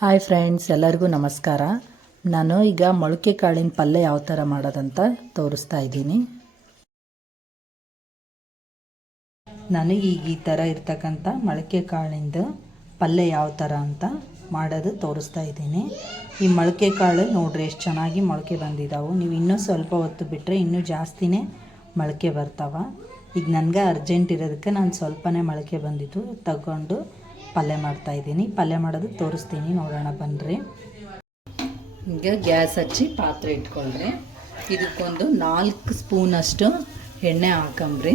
Hi friends, ಎಲ್ಲರಿಗೂ ನಮಸ್ಕಾರ. ನಾನು ಈಗ ಮೊಳಕೆ ಕಾಳಿನ ಪಲ್ಯ ಯಾವ ಥರ ಮಾಡೋದಂತ ತೋರಿಸ್ತಾ ಇದ್ದೀನಿ. ನಾನು ಈಗ ಈ ಥರ ಇರ್ತಕ್ಕಂಥ ಮೊಳಕೆ ಕಾಳಿಂದು ಪಲ್ಯ ಯಾವ ಥರ ಅಂತ ಮಾಡೋದು ತೋರಿಸ್ತಾ ಇದ್ದೀನಿ. ಈ ಮೊಳಕೆ ಕಾಳು ನೋಡ್ರಿ ಎಷ್ಟು ಚೆನ್ನಾಗಿ ಮೊಳಕೆ ಬಂದಿದ್ದಾವೆ. ನೀವು ಇನ್ನೂ ಸ್ವಲ್ಪ ಹೊತ್ತು ಬಿಟ್ಟರೆ ಇನ್ನೂ ಜಾಸ್ತಿನೇ ಮೊಳಕೆ ಬರ್ತಾವ. ಈಗ ನನಗೆ ಅರ್ಜೆಂಟ್ ಇರೋದಕ್ಕೆ ನಾನು ಸ್ವಲ್ಪನೇ ಮೊಳಕೆ ಬಂದಿದ್ದು ತಗೊಂಡು ಪಲ್ಯ ಮಾಡ್ತಾಯಿದ್ದೀನಿ. ಪಲ್ಯ ಮಾಡೋದು ತೋರಿಸ್ತೀನಿ, ನೋಡೋಣ ಬನ್ನಿರಿ. ಈಗ ಗ್ಯಾಸ್ ಹಚ್ಚಿ ಪಾತ್ರೆ ಇಟ್ಕೊಳ್ರಿ. ಇದಕ್ಕೊಂದು 4 ಸ್ಪೂನಷ್ಟು ಎಣ್ಣೆ ಹಾಕಂಬ್ರಿ.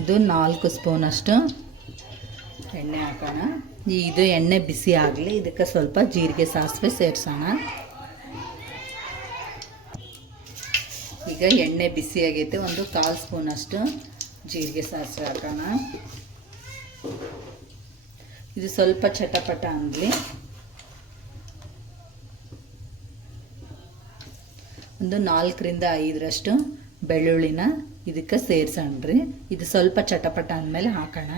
ಇದು 4 ಸ್ಪೂನಷ್ಟು ಎಣ್ಣೆ ಹಾಕೋಣ. ಇದು ಎಣ್ಣೆ ಬಿಸಿ ಆಗಲಿ. ಇದಕ್ಕೆ ಸ್ವಲ್ಪ ಜೀರಿಗೆ ಸಾಸಿವೆ ಸೇರಿಸೋಣ. ಈಗ ಎಣ್ಣೆ ಬಿಸಿ ಆಗೈತೆ. ಒಂದು 1/4 ಸ್ಪೂನಷ್ಟು ಜೀರಿಗೆ ಸಾಸಿವೆ ಹಾಕೋಣ. ಇದು ಸ್ವಲ್ಪ ಚಟಪಟ ಅನ್ನಲಿ. ಒಂದು 4ರಿಂದ 5 ಬೆಳ್ಳುಳ್ಳಿನ ಇದಕ್ಕೆ ಸೇರಿಸೋಣ್ರಿ. ಇದು ಸ್ವಲ್ಪ ಚಟಪಟ ಅಂದಮೇಲೆ ಹಾಕೋಣ.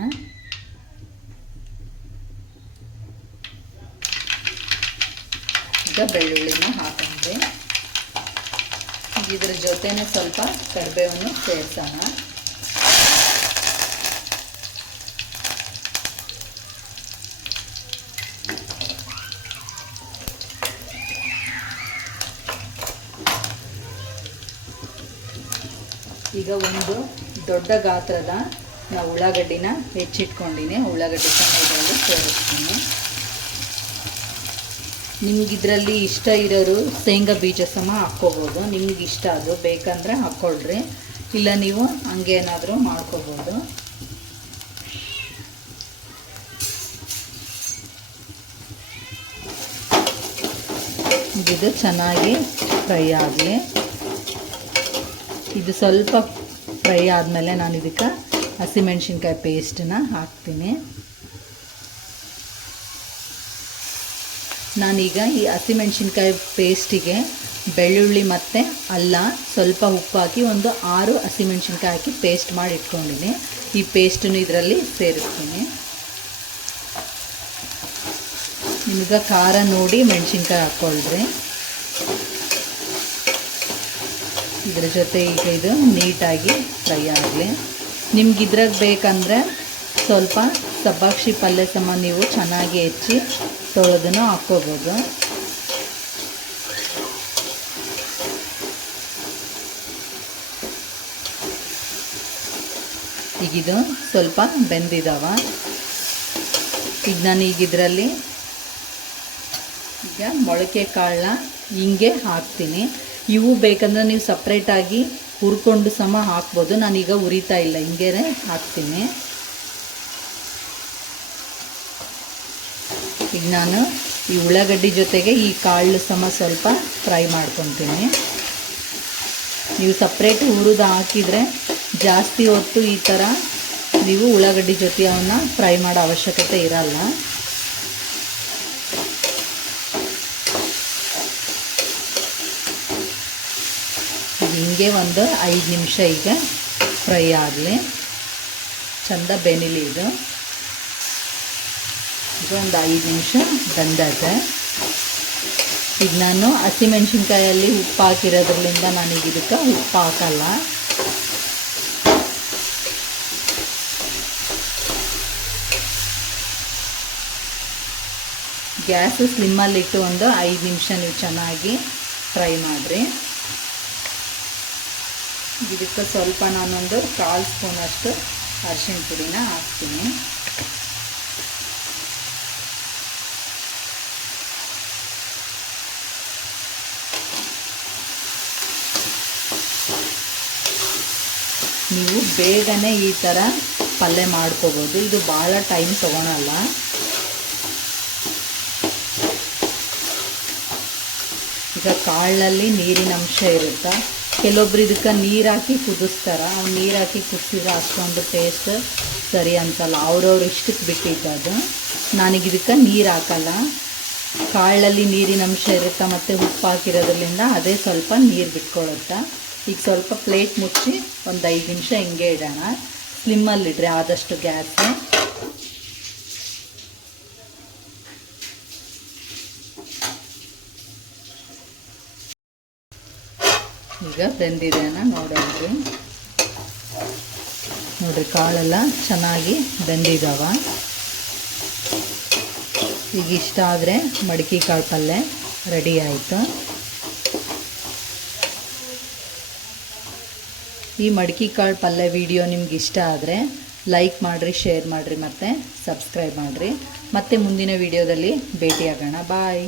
ಈಗ ಬೆಳ್ಳುಳ್ಳಿನ ಹಾಕೊಂಡ್ರಿ. ಇದ್ರ ಜೊತೆನೆ ಸ್ವಲ್ಪ ಕರಿಬೇವನ್ನು ಸೇರಿಸೋಣ. ಈಗ ಒಂದು ದೊಡ್ಡ ಗಾತ್ರದ ಉಳ್ಳಾಗಡ್ಡಿನ ಹೆಚ್ಚಿಟ್ಕೊಂಡಿನಿ. ಉಳ್ಳಾಗಡ್ಡಿ ಇದರಲ್ಲಿ ಸೇರಿಸ್ತೀನಿ. ನಿಮ್ಗಿದ್ರಲ್ಲಿ ಇಷ್ಟ ಇರೋರು ಶೇಂಗಾ ಬೀಜ ಸಮ ಹಾಕ್ಕೋಬೋದು. ನಿಮ್ಗೆ ಇಷ್ಟ ಅದು ಬೇಕಂದರೆ ಹಾಕ್ಕೊಳ್ರಿ, ಇಲ್ಲ ನೀವು ಹಂಗೆ ಏನಾದರೂ ಮಾಡ್ಕೋಬೋದು. ಇದು ಚೆನ್ನಾಗಿ ಫ್ರೈ ಆಗಲಿ. ಇದು ಸ್ವಲ್ಪ ಫ್ರೈ ಆದಮೇಲೆ ನಾನು ಇದಕ್ಕೆ ಹಸಿಮೆಣ್ಸಿನ್ಕಾಯಿ ಪೇಸ್ಟನ್ನ ಹಾಕ್ತೀನಿ. ನಾನೀಗ ಈ ಹಸಿಮೆಣ್ಸಿನ್ಕಾಯಿ ಪೇಸ್ಟಿಗೆ ಬೆಳ್ಳುಳ್ಳಿ ಮತ್ತು ಅಲ್ಲ ಸ್ವಲ್ಪ ಉಪ್ಪು ಹಾಕಿ ಒಂದು 6 ಹಸಿಮೆಣ್ಸಿನ್ಕಾಯಿ ಹಾಕಿ ಪೇಸ್ಟ್ ಮಾಡಿ ಇಟ್ಕೊಂಡಿನಿ. ಈ ಪೇಸ್ಟನ್ನು ಇದರಲ್ಲಿ ಸೇರಿಸ್ತೀನಿ. ನಿಮ್ಗೆ ಖಾರ ನೋಡಿ ಮೆಣಸಿನ್ಕಾಯಿ ಹಾಕ್ಕೊಳ್ರಿ. ಇದ್ರ ಜೊತೆ ಈಗ ಇದು ನೀಟಾಗಿ ಫ್ರೈ ಆಗಲಿ. ನಿಮ್ಗೆ ಇದ್ರಾಗ ಬೇಕಂದರೆ ಸ್ವಲ್ಪ ಸಬ್ಬಾಕ್ಷಿ ಪಲ್ಯ ಸಮ ನೀವು ಚೆನ್ನಾಗಿ ಹೆಚ್ಚಿ ತೊಳೆದನ್ನು ಹಾಕ್ಕೋಬೋದು. ಈಗಿದು ಸ್ವಲ್ಪ ಬೆಂದಿದ್ದಾವ. ಈಗ ನಾನು ಇದರಲ್ಲಿ ಈಗ ಮೊಳಕೆ ಕಾಳನ್ನ ಹಿಂಗೆ ಹಾಕ್ತೀನಿ. ಇವು ಬೇಕಂದ್ರೆ ನೀವು ಸಪ್ರೇಟಾಗಿ ಹುರ್ಕೊಂಡು ಸಮ ಹಾಕ್ಬೋದು. ನಾನೀಗ ಹುರಿತಾ ಇಲ್ಲ, ಹಿಂಗೇ ಹಾಕ್ತೀನಿ. ಈಗ ನಾನು ಈ ಉಳ್ಳಾಗಡ್ಡಿ ಜೊತೆಗೆ ಈ ಕಾಳು ಸಮ ಸ್ವಲ್ಪ ಫ್ರೈ ಮಾಡ್ಕೊತೀನಿ. ನೀವು ಸಪ್ರೇಟ್ ಹುರಿದು ಹಾಕಿದರೆ ಜಾಸ್ತಿ ಹೊತ್ತು ಈ ಥರ ನೀವು ಉಳ್ಳಾಗಡ್ಡಿ ಜೊತೆ ಅವನ್ನ ಫ್ರೈ ಮಾಡೋ ಅವಶ್ಯಕತೆ ಇರಲ್ಲ. ಹಿಂಗೆ ಒಂದು 5 ನಿಮಿಷ ಈಗ ಫ್ರೈ ಆಗಲಿ, ಚಂದ ಬೆನಿಲಿ. ಇದು ಈಗ ಒಂದು 5 ನಿಮಿಷ ಬೆಂದೈತೆ. ಈಗ ನಾನು ಹಸಿಮೆಣ್ಸಿನ್ಕಾಯಲ್ಲಿ ಉಪ್ಪು ಹಾಕಿರೋದ್ರಿಂದ ನಾನೀಗ ಇದಕ್ಕೆ ಉಪ್ಪು ಹಾಕಲ್ಲ. ಗ್ಯಾಸ್ ಸ್ಲಿಮ್ಮಲ್ಲಿಟ್ಟು ಒಂದು 5 ನಿಮಿಷ ನೀವು ಚೆನ್ನಾಗಿ ಫ್ರೈ ಮಾಡಿರಿ. ಇದಕ್ಕೆ ಸ್ವಲ್ಪ ನಾನೊಂದು 1/4 ಸ್ಪೂನಷ್ಟು ಅರಿಶಿಣ ಪುಡಿನ ಹಾಕ್ತೀನಿ. ನೀವು ಬೇಗನೆ ಈ ಥರ ಪಲ್ಯ ಮಾಡ್ಕೋಬೋದು. ಇದು ಭಾಳ ಟೈಮ್ ತೊಗೊಳಲ್ಲ. ಈಗ ಕಾಳಲ್ಲಿ ನೀರಿನ ಅಂಶ ಇರುತ್ತೆ. ಕೆಲವೊಬ್ರು ಇದಕ್ಕೆ ನೀರು ಹಾಕಿ ಕುದಿಸ್ತಾರೆ. ಅವ್ರು ನೀರು ಹಾಕಿ ಕುದಿಸಿದ್ರೆ ಅಷ್ಟೊಂದು ಟೇಸ್ಟ್ ಸರಿ ಅನ್ಸಲ್ಲ. ಅವ್ರವ್ರು ಇಷ್ಟಕ್ಕೆ ಬಿಟ್ಟಿದ್ದದು. ನಾನೀಗ ಇದಕ್ಕೆ ನೀರು ಹಾಕಲ್ಲ. ಕಾಳಲ್ಲಿ ನೀರಿನ ಅಂಶ ಇರುತ್ತೆ ಮತ್ತು ಉಪ್ಪು ಹಾಕಿರೋದ್ರಿಂದ ಅದೇ ಸ್ವಲ್ಪ ನೀರು ಬಿಟ್ಕೊಳ್ಳುತ್ತೆ. ಈಗ ಸ್ವಲ್ಪ ಪ್ಲೇಟ್ ಮುಚ್ಚಿ ಒಂದು 5 ನಿಮಿಷ ಹಿಂಗೆ ಇಡೋಣ. ಸ್ಲಿಮ್ಮಲ್ಲಿಡ್ರಿ ಆದಷ್ಟು ಗ್ಯಾಸು. ಈಗ ಬೆಂದಿದೆ ನೋಡಿದ್ರಿ. ನೋಡಿರಿ ಕಾಳೆಲ್ಲ ಚೆನ್ನಾಗಿ ಬೆಂದಿದ್ದಾವ. ಈಗ ಇಷ್ಟ ಆದರೆ ಮಡಿಕೆ ಕಾಳು ಪಲ್ಯ ರೆಡಿ ಆಯಿತು. ಈ ಮಡಿಕೆ ಕಾಳು ಪಲ್ಯ ವಿಡಿಯೋ ನಿಮ್ಗೆ ಇಷ್ಟ ಆದರೆ ಲೈಕ್ ಮಾಡಿರಿ, ಶೇರ್ ಮಾಡಿರಿ ಮತ್ತು ಸಬ್ಸ್ಕ್ರೈಬ್ ಮಾಡಿರಿ. ಮತ್ತೆ ಮುಂದಿನ ವಿಡಿಯೋದಲ್ಲಿ ಭೇಟಿಯಾಗೋಣ. ಬಾಯ್.